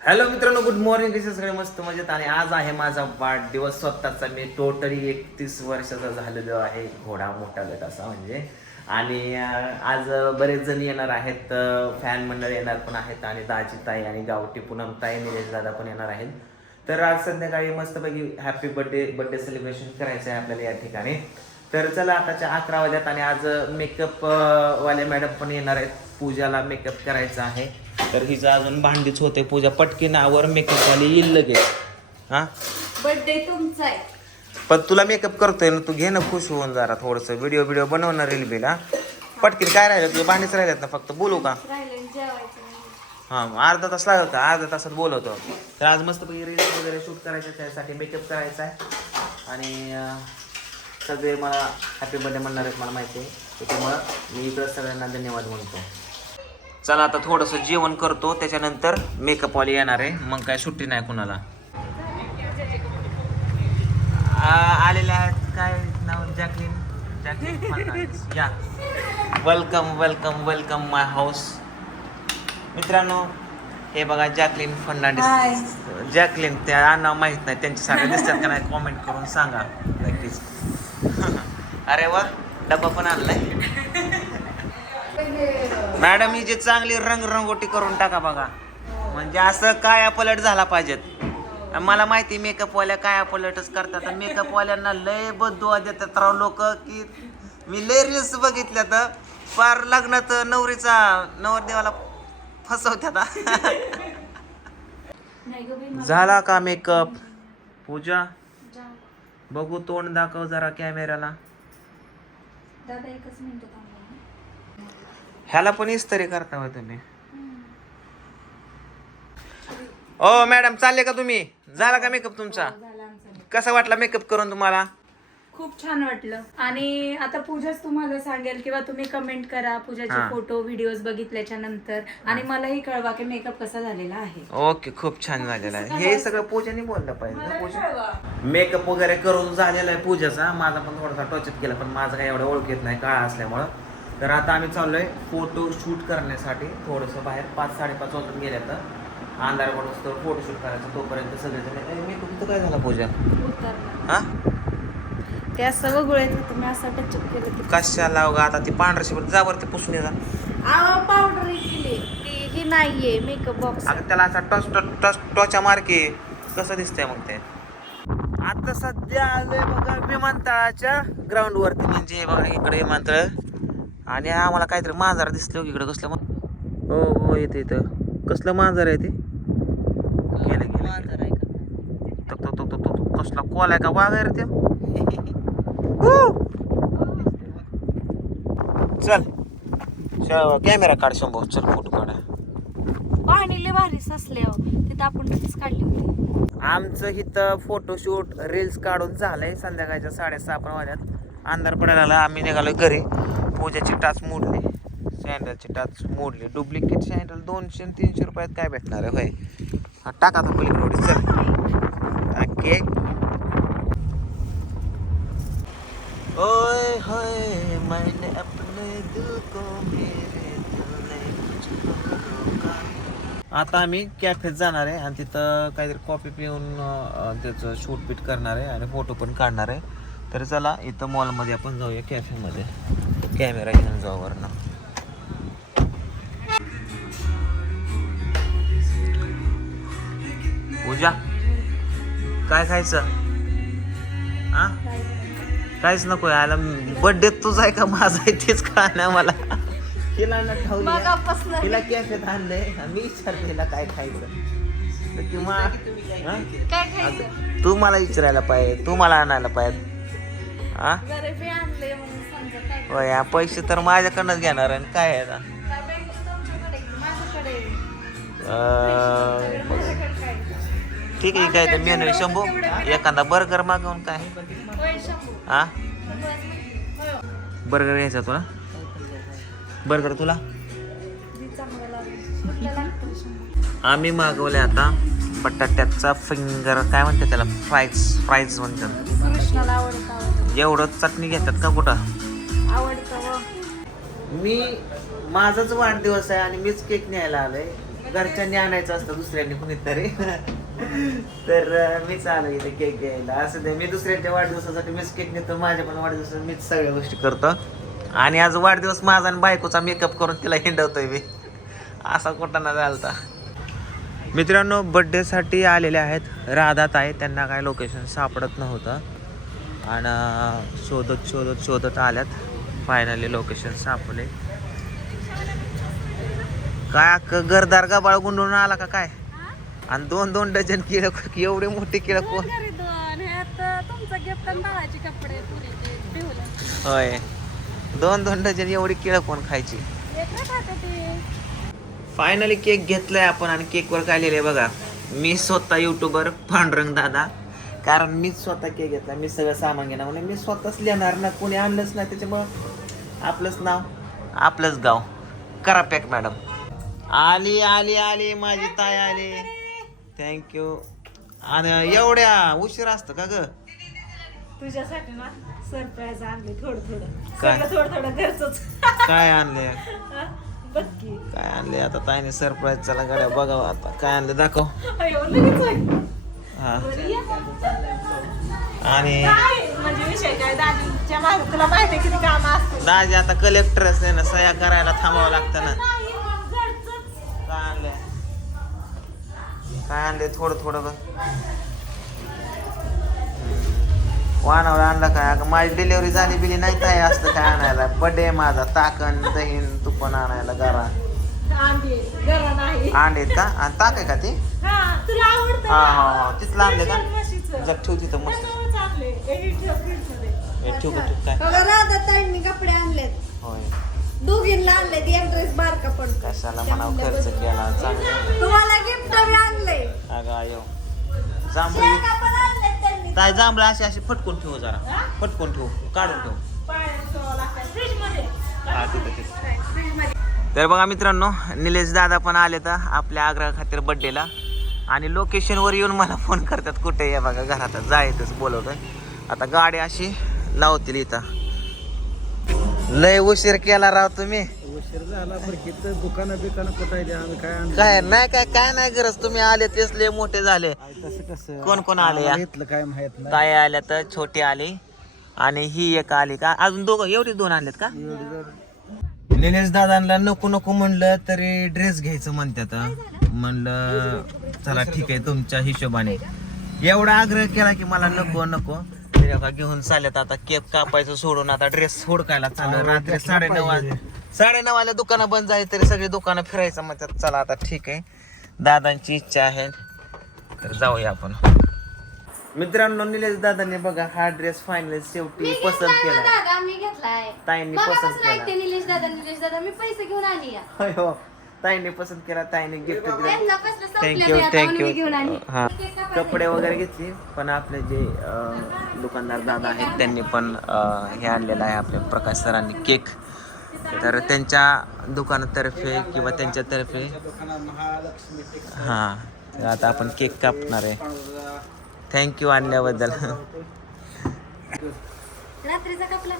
Hello मित्रांनो good morning कसे सगळे मस्त मजेत? आणि आज आहे माझा वाढदिवस. स्वतःचा मी टोटली एकतीस वर्षाचा झालेलो आहे. घोडा मोठा गट असा म्हणजे. आणि आज बरेच जण येणार आहेत. फॅन मंडळ येणार पण आहेत. आणि दाजी ताई आणि गावठी पूनम ताई निलेश दादा पण येणार आहेत. तर आज संध्याकाळी मस्तपैकी हॅपी बर्थडे बर्थडे सेलिब्रेशन करायचं आहे आपल्याला या ठिकाणी. तर चला आताच्या अकरा वाजल्यात आणि आज मेकअप वाले मॅडम पण येणार आहेत. पूजाला मेकअप करायचा आहे. तर हिचं अजून भांडीच होते पूजा. पटकीन आवर मेकअप वाली येईल लगेच. हा? बर्थडे तुमचा आहे. पण तुला मेकअप करतोय ना तू घे ना खुश होऊन जरा थोडस. व्हिडिओ व्हिडिओ बनवणार रील बिल हा? पटकीन काय राहिलं? तुझे भांडीच राहिल्यात ना फक्त बोलू का? राहिलं जेवायचं नाही. हा अर्धा तास लागत होता अर्धा तासात बोलवतो. तर आज मस्तपैकी रील्स वगैरे शूट करायचं त्यासाठी मेकअप करायचा आहे. आणि अं, सगळे मला हॅपी बर्थडे म्हणणार आहेत मला माहिती आहे. त्याच्यामुळं मी इकडं सगळ्यांना धन्यवाद म्हणतो. चला आता थोडंसं जेवण करतो त्याच्यानंतर मेकअपवाली येणार आहे. मग काय सुट्टी नाही कुणाला. आलेल्या आहेत काय नाव? जॅकलिन. या. Welcome welcome welcome my house मित्रांनो हे बघा जॅकलिन फर्नांडिस. जॅकलिन त्या नाव माहीत नाही त्यांचे सारे दिसतात का नाही? कॉमेंट करून सांगा. नक्कीच अरे वा डब्बा पण आणलाय. मॅडम ही जे चांगली रंगरंगोटी करून टाका बघा. म्हणजे असं काय पलट झाला पाहिजेत? मला माहिती मेकअपवाल्या काय पलटच करतात. आणि मेकअपवाल्यांना लय बद्दुआ देतात राव लोक की मी लय रील्स बघितल्या तर फार लग्नात नवरीचा नवरदेवाला फसवत्यात. मला झाला का मेकअप पूजा. बघू तोंड दाखव जरा कॅमेऱ्याला दादा एकच मिनिट ह्याला पण इस्त्री करता होय तुम्ही. ओ मॅडम चालले का तुम्ही? झाला का मेकअप तुमचा? झाला आमचा कसा वाटला मेकअप करून तुम्हाला? खूप छान वाटलं. आणि आता पूजाच तुम्हाला सांगेल किंवा तुम्ही कमेंट करा पूजाचे हा. फोटो व्हिडिओज बघितल्याच्या नंतर. आणि मलाही कळवा की मेकअप कसा झालेला आहे. ओके खूप छान झालेलं आहे. हे सगळं पूजाने बोललं पाहिजे ना पूजा. मेकअप वगैरे करून झालेला आहे पूजाचा. माझा पण थोडासा टचअप केला पण माझा काही एवढं ओळखीत नाही काळा असल्यामुळं. तर आता आम्ही चाललोय फोटो शूट करण्यासाठी. थोडंसं बाहेर पाच साडेपाच वाजून गेल्या तर अंधार पडूस तर फोटो शूट करायचं तोपर्यंत सगळेजण मेकअप काय झाला पूजा? हा? ते असं वगळायचं तुम्ही असं टचअप केलं कशाला उगा आता ती पांढऱ्या शिवर जा वरती पुसून ये जा. पावडर केली ती ही नाहीये मेकअप बॉक्स अगं त्याला असा टच टच टच मार्के कसं दिसतंय मग ते? आता सध्या आलोय बघा विमानतळाच्या ग्राउंड वरती. म्हणजे बघा इकडे विमानतळ. आणि आम्हाला काहीतरी मांजर दिसलं इकडे कसलं हो हो येते इथं. कसलं मांजर आहे ते? गेलं गेलं तो तो तो तो तो कसला कॉल आहे का? वाघ आहे रे ते. चल. कॅमेरा काढ शंभू. चल फोटो काढा. पाणीले भारी ससल्यावर तिथं आपण काढली होती. आमचं इथं फोटोशूट रील्स काढून झालंय संध्याकाळच्या साडेसहा पण वाजल्यात. अंधार पडायला आम्ही निघालो घरी. पूजाची टाच मोडली. सँडलची टाच मोडली. डुप्लिकेट सँडल दोनशे आणि तीनशे रुपयात काय भेटणार आहे होय? हा टाका तो पलीकडे चल. ओके ओय होय मैंने अपने दिल को मेरे दिल ने आता आम्ही कॅफेत जाणार आहे आणि तिथं काहीतरी कॉफी पिऊन त्याचं शूट बीट करणार आहे आणि फोटो पण काढणार आहे. तर चला इथं मॉलमध्ये आपण जाऊया कॅफेमध्ये कॅमेरा घेऊन जाऊ वरनं. पूजा काय खायचं? हा काहीच नको यायला बर्थडे तुझा आहे का माझा आहे तेच का नाही मला. हिला ना. मगापासून. हिला कॅफेत आणलंय. मी विचारते हिला काय खायचं. आता तू मला विचारायला पाहिजे तू मला आणायला पाहिजे. हा? होय या पैसे तर माझ्याकडनंच घेणार आणि काय आहे ठीक आहे काय तर मेनू शंभू. एखादा बर्गर मागवून काय? हा? बर्गर घ्यायचा तुला? बर्गर तुला? आम्ही मागवले आता बटाट्याचा फिंगर काय म्हणतात त्याला? फ्राईज फ्राईज म्हणतात. एवढं चटणी घेतात का कुठं? आवडतं मी माझाच वाढदिवस आहे आणि मीच केक न्यायला आलोय. घरच्यांनी आणायचं असतं दुसऱ्यांनी कुणीतरी. तर मीच आलो इथे केक घ्यायला. असं ते मी दुसऱ्यांच्या वाढदिवसासाठी मीच केक नेतो माझ्या पण वाढदिवसासाठी मीच सगळ्या गोष्टी करतो. आणि आज वाढदिवस माझा आणि बायकोचा मेकअप करून तिला हिंडवतोय मी. असा कुठं ना झालता. मित्रांनो बड्डेसाठी आलेले आहेत. राधात आहे त्यांना काय लोकेशन सापडत नव्हतं. आणि शोधत शोधत शोधत आल्यात. फायनली लोकेशन सापले काय अख्खं घरदार गाबाळ गुंडून आला का काय? आणि दोन दोन डझन केळं एवढे मोठे केळं कोण? होय. दोन दोन डझन एवढी केळं कोण खायची? फायनली केक घेतलाय आपण आणि केकवर काय लिहिलंय बघा. मी स्वतः युट्यूबर पांडुरंग दादा. कारण मीच स्वतः केक घेतला मी सगळं सामान घेणार म्हणजे मी स्वतःच लिहिणार ना कोणी आणलंच नाही त्याच्यामुळं आपलंच नाव आपलंच गाव. करा पॅक मॅडम. आली आली आली माझी ताई आली. थँक्यू आणि एवढ्या उशीर असतं का ग? तुझ्यासाठी ना सरप्राईज आणले थोडं थोडं. काय? सगळं थोडं थोडं घरचंच. काय आणले? बघ की. काय आणले? आता ताईने सरप्राईज चला गाड्या बघावं आता. काय आणलं? दाखव. अयो, लगेच होय. हा. आणि म्हणजे विषय काय? दादीच्या मागे तुला माहिती किती काम असतं दाजी आता कलेक्टरच आहे ना सह्या करायला थांबावं लागतं ना. काय आणलंय? काय आणलंय? थोडं थोडं बघ. वानावर आणलं काय? अगं माझी डिलिव्हरी झाली बिली नाही काय असतं काय आणायला? बर्थडे माझा ताकण दहीन तुपण आणायला घरा. अंडी, का? आणि ताक आहे का ती? तुला आवडतं हा ना? हा हा. तिथलं आणलं का. जग ठेव तिथं मस्त. त्याच्यामुळेच आणले. हे ठेव फ्रीजमध्ये. हे ठेव का ठेव काय? बघा राधा ताईंनी कपडे आणलेत. होय. दोघींना आणलेत. एक ड्रेस बारका पडतो. कशाला म्हणावं खर्च केला चांगलं. तुम्हाला गिफ्ट बी आणले. अगं आयो जांभळी. पण आणलेत त्यांनी. काय जांभळं अशी अशी फटकून ठेवू जरा. फटकून ठेवू. काढून ठेवू. हा तिथं तिथं. तर बघा मित्रांनो निलेश दादा पण आले तर आपल्या आग्रह खातीर बड्डेला आणि लोकेशनवर येऊन मला फोन करतात कुठे या बघा घरात जायचंच बोलवतोय. आता गाडी अशी लावतील इथं. लय उशीर केला राव तुम्ही. उशीर झाला दुकानं बिकानं काय नाही. काय काय नाही गरज. तुम्ही आले तेच लय मोठे झाले. कोण कोण आले काय माहीत आल्या तर छोटी आली. आणि ही एक आली का? अजून दोघं एवढी दोन आणलेत का? निलेश दादांना नको नको म्हणलं तरी ड्रेस घ्यायचं म्हणतात म्हणलं चला ठीक आहे तुमच्या हिशोबाने. एवढा आग्रह केला की मला नको नको. घेऊन चालत आता केक कापायचं सोडून आता ड्रेस हुडकायला चाललं रात्री साडेनऊ वाजले साडेनऊ वाजल्या दुकानं बंद झाली तरी सगळी दुकानं फिरायचं म्हणतात. चला आता ठीक आहे. दादांची इच्छा आहे. तर जाऊया आपण. मित्रांनो निलेश दादांनी बघा हा ड्रेस फायनल शेवटी पसंत केला. दादा मी घेतलाय. ताईंनी पसंत केला. निलेश दादा निलेश दादा मी पैसे घेऊन आली हो ताईने पसंत केला ताईने गिफ्ट दिलं. थँक्यू थँक्यू हा. कपडे वगैरे घेतले पण आपले जे दुकानदार दादा आहेत त्यांनी पण हे आणलेलं आहे आपल्या प्रकाश सरांनी केक. तर त्यांच्या दुकानातर्फे किंवा त्यांच्यातर्फे हां तर आता आपण केक कापणार आहे. थँक्यू आणल्याबद्दल. रात्रीचा कापला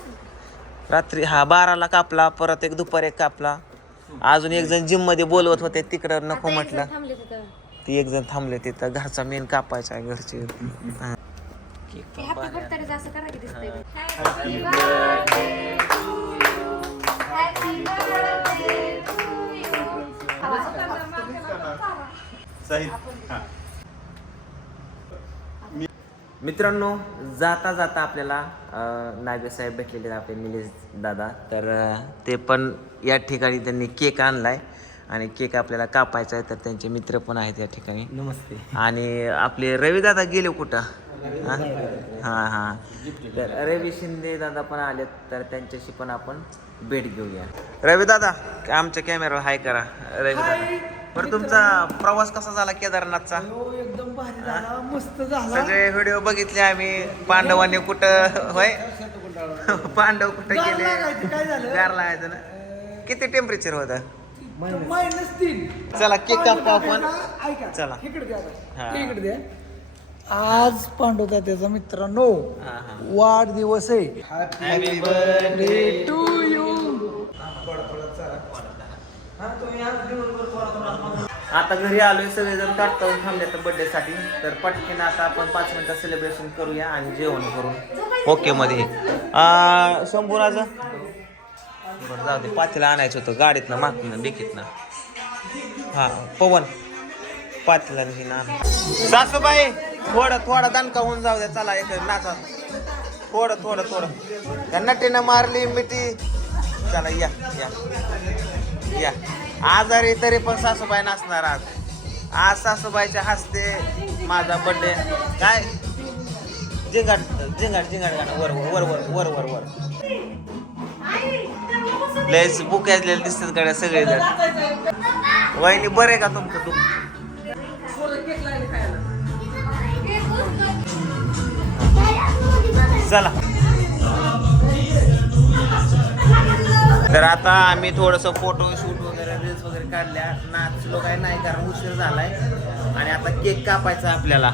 रात्री हा बाराला कापला परत एक दुपार एक कापला. अजून एक जण जिममध्ये बोलवत होते तिकडं नको म्हटलं. ती एक जण थांबले तिथं घरचा मेन कापायचा आहे घरची. केक पण हॅपी भारी आहे. बर्थडे असं करा की दिसतंय मित्रांनो जाता जाता आपल्याला नागेसाहेब भेटलेले आपले निलेश दादा. तर ते पण या ठिकाणी त्यांनी केक आणलाय आणि केक आपल्याला कापायचा आहे तर त्यांचे मित्र पण आहेत या ठिकाणी. नमस्ते. आणि आपले रवी दादा गेले कुठं? हा? हा हा. तर रवी शिंदे दादा पण आलेत तर त्यांच्याशी पण आपण भेट घेऊया. रवी दादा आमच्या कॅमेरावर हाय करा. रवी दादा. बरं तुमचा प्रवास कसा झाला केदारनाथचा? हो एकदम भारी झाला. मस्त झाला. सगळे व्हिडिओ बघितले आम्ही. पांडवांनी कुठं होय? पांडव कुठं गेले? लागायचं, काय झालं? गार लागायचं ना? किती टेम्परेचर होतं? मायनस तीन. चला केक कापतो आपण. ऐका चला. इकडे द्या हा. आता. ते इकडे द्या. आज पांडवता त्याचा मित्रांनो हा, हा. वाढदिवस आहे. हॅपी बर्थडे टू यू आता घरी आलोय सगळेजण ताटतावून थांबले तर बर्थडे साठी. तर पटकन आता आपण पाच मिनिटं सेलिब्रेशन करूया आणि जेवण करू ओके मध्ये शंभूराचं बरं जाऊ दे. पातीला आणायचं होतं गाडीतनं मागनं डिकीतनं. हा पवन. पातीला हे ना सासूबाई थोडं थोडं दणका होऊन जाऊ द्या चला एक नाचा. थोडं थोडं थोडं. त्यांना नटीनं मारली मिठी. चला या या. या. आजारी तरी पण सासूबाई नसणार आज. आज सासूबाईच्या हस्ते माझा बड्डे काय? जिंगाट जिंगाट जिंगाट गाणं. वर वर वर वर वर वर लयच बुक असलेले दिसतात गाड्या सगळे जण वहिनी बरे का तुमचं तू चला. तर आता आम्ही थोडस फोटो शूट वगैरे काढल्या नाचलो काय नाही कारण उशीर झालाय. आणि आता केक कापायचा आपल्याला.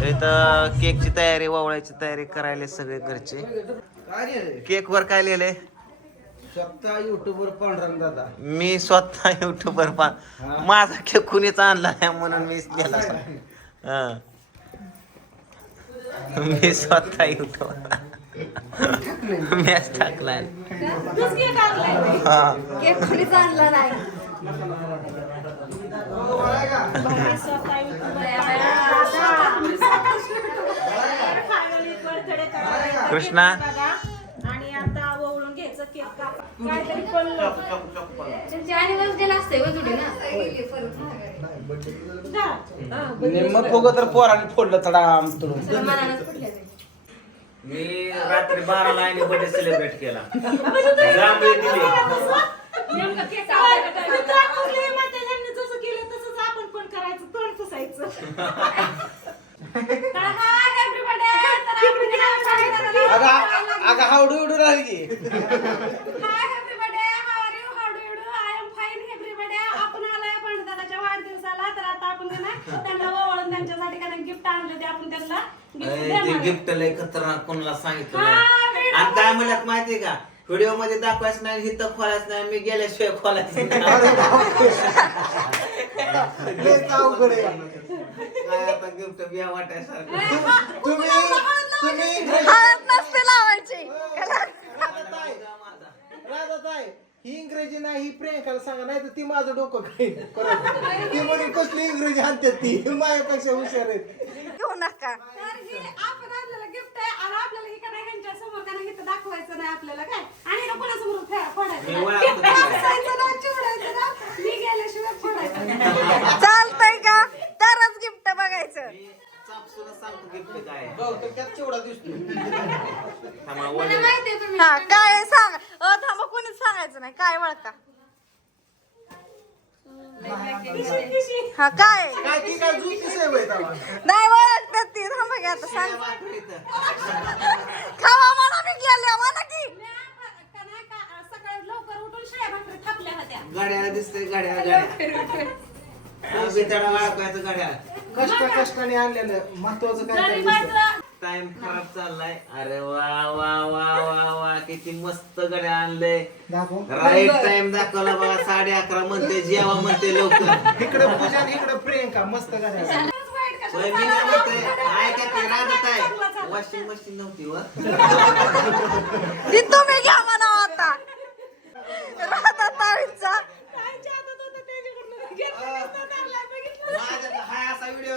तर इथं केकची तयारी वावळायची तयारी करायला सगळे घरचे. केक वर काय लिहिलंय? स्वतः युट्यूबवर पांढरंग दादा. मी स्वतः युट्यूबवर पा माझा केक कुणीच आणला नाही म्हणून मीच गेला हं. मी स्वतः युट्यूबवर मीच टाकलाय. हा. कृष्णा? आणि आता ओवळून घ्यायचं केक कापा काहीतरी पण त्यांची अॅनिव्हर्सडे असते व थोडी ना मग फुगं तर पोराने फोडलं तुडून मनानच कुठल्या ते. मी रात्री बाराला आणि बर्थडे सेलिब्रेट केला. जांभळी दिली. नेमकं केक कापायला काय होतं? जसं केलं तसंच आपण पण करायचं तोंड पुसायचं तर hi everybody. तर आपण इकडे अगं अगं हावडू उडू राहिली की Hi everybody. How are you? How do you do? I am fine everybody. आपण आलोय पंडिताच्या वाढदिवसाला तर आता आपण ना त्यांना ओवाळून त्यांच्यासाठी काही गिफ्ट आणले ते आपण त्यांना gift ते. गिफ्ट लय खतरनाक कोणाला सांगितलं हा, नाही. आणि काय म्हणत माहितीये का व्हिडिओमध्ये दाखवायचं नाही हिथं खोलायचं नाही मी गेल्याशिवाय खोलायचं नाही. लयच अवघड आहे. काय आता गिफ्ट बिया वाटायसारखं. तुम्ही तुम्ही हळद नसते लावायची. राधाताई, राधाताई, ही इंग्रजी नाही ही प्रियंकाला सांगा नाही तर ती माझं डोकं खाईल. परत. ती म्हणे कसली इंग्रजी आणते ती? माझ्यापेक्षा हुशार आहेत. घेऊ नका. तर हे आपण आणलेलं गिफ्ट आहे आणि आपल्याला दाखवायचं नाही आपल्याला काय? आणि हे कोणासमोर फे- फोडायचं मी. हसायचं गेल्याशिवाय फोडायचं नाही. चालतंय का? तरच गिफ्ट बघायचं. मी चापसूनच सांगतो गिफ्ट काय आहे. बहुतेक त्यात चिवडा दिसतो थांबा, मला वडील- माहितीये तुम्ही हा काय सांग? अ थांबा कोणीच सांगायचं नाही. काय वळका हा काय? काय ती काय जुती सेव आहे तेव्हा. नाही ओळखतात ती. थांबा की आता सांग. इथं. खावा म्हणा मी गेल्या म्हणा की. गाड्याला दिसतंय गाड्या गाड्या. बिचारा वाळकायचं गाड्या कष्ट कष्टाने आणलेलं महत्वाचं काय दिसतं. टाइम खराब चाललाय. अरे वा वा वा वा वा किती मस्त गाड्या आणलंय दाखव. राईट टाइम दाखवला बघा साडे अकरा म्हणते जेवा म्हणते लवकर. इकडे पूजा इकडे प्रियंका मस्त करायला होय, मी काय म्हणतोय ऐका ते आहे वॉशिंग मशीन नव्हती व. ती तुम्ही घ्या म्हणा आता. राधा ताईचा. माझ्या हाय असा व्हिडिओ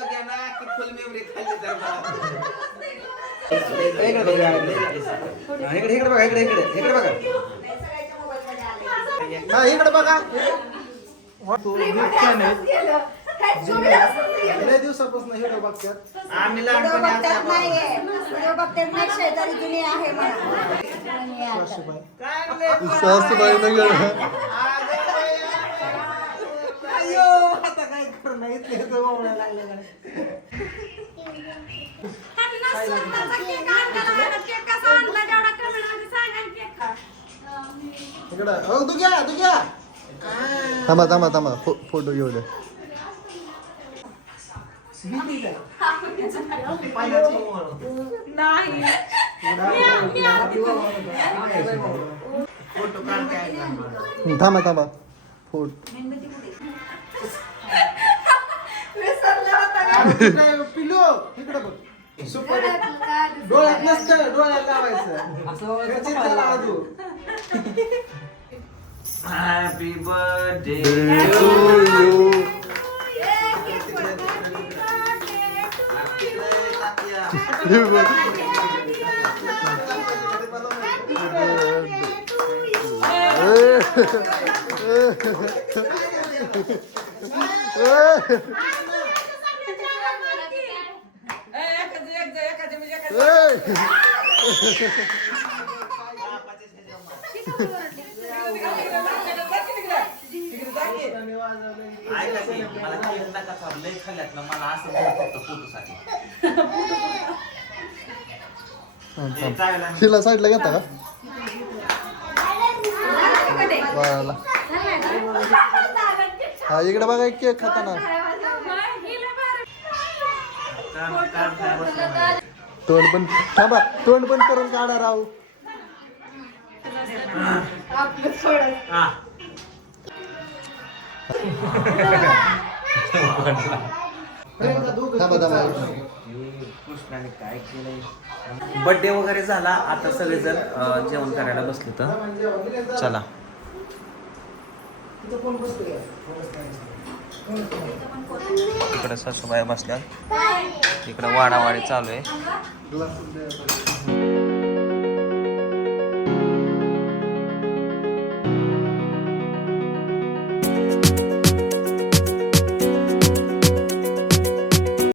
फुल मेमरी खाल्ली तर मला. इकडे बघा हा, इकडे इकडे बघा इकडे इकडे इकडे बघा. हा इकडे बघा. लय दिवसापासून इकडे बघतात. आम्ही लहानपणी असल्यापासून- व्हिडिओ बघतात नाही शेजारी जुनी आहे म्हणा काय? अयो काय करणार इथले इथं वावळायला लागलं का? इकडं. हो दुग्या दुग्या थांबा थांबा थांबा. फो- फोटो घेऊ दे पाण्याचं. मोहर. नाही. फोटो काढते? थांबा थांबा. फोट पिलो इकडे बघ सुपारी डोळ्यात नसतं डोळ्यात लावायचं त्याच्यात त्याला अजून हॅपी बर्थडे ऐका की, मला केक नका चालू, लय खाल्ल्यात ना, मला असं बोलत होतं फोटोसाठी. हे चांगलं. हिला साईडला घेता का? हा इकडे बघा एक केक खाताना. तोंड पण थांबा तोंड पण करून काढा राहू. थांबा थांबा. कृष्णाने काय केलंय बर्थडे वगैरे झाला आता सगळेजण जेवण करायला बसले तर चला. कोण बसतोय इकडं सासूबाई बसल्या इकडं वाडावाडी चालू आहे.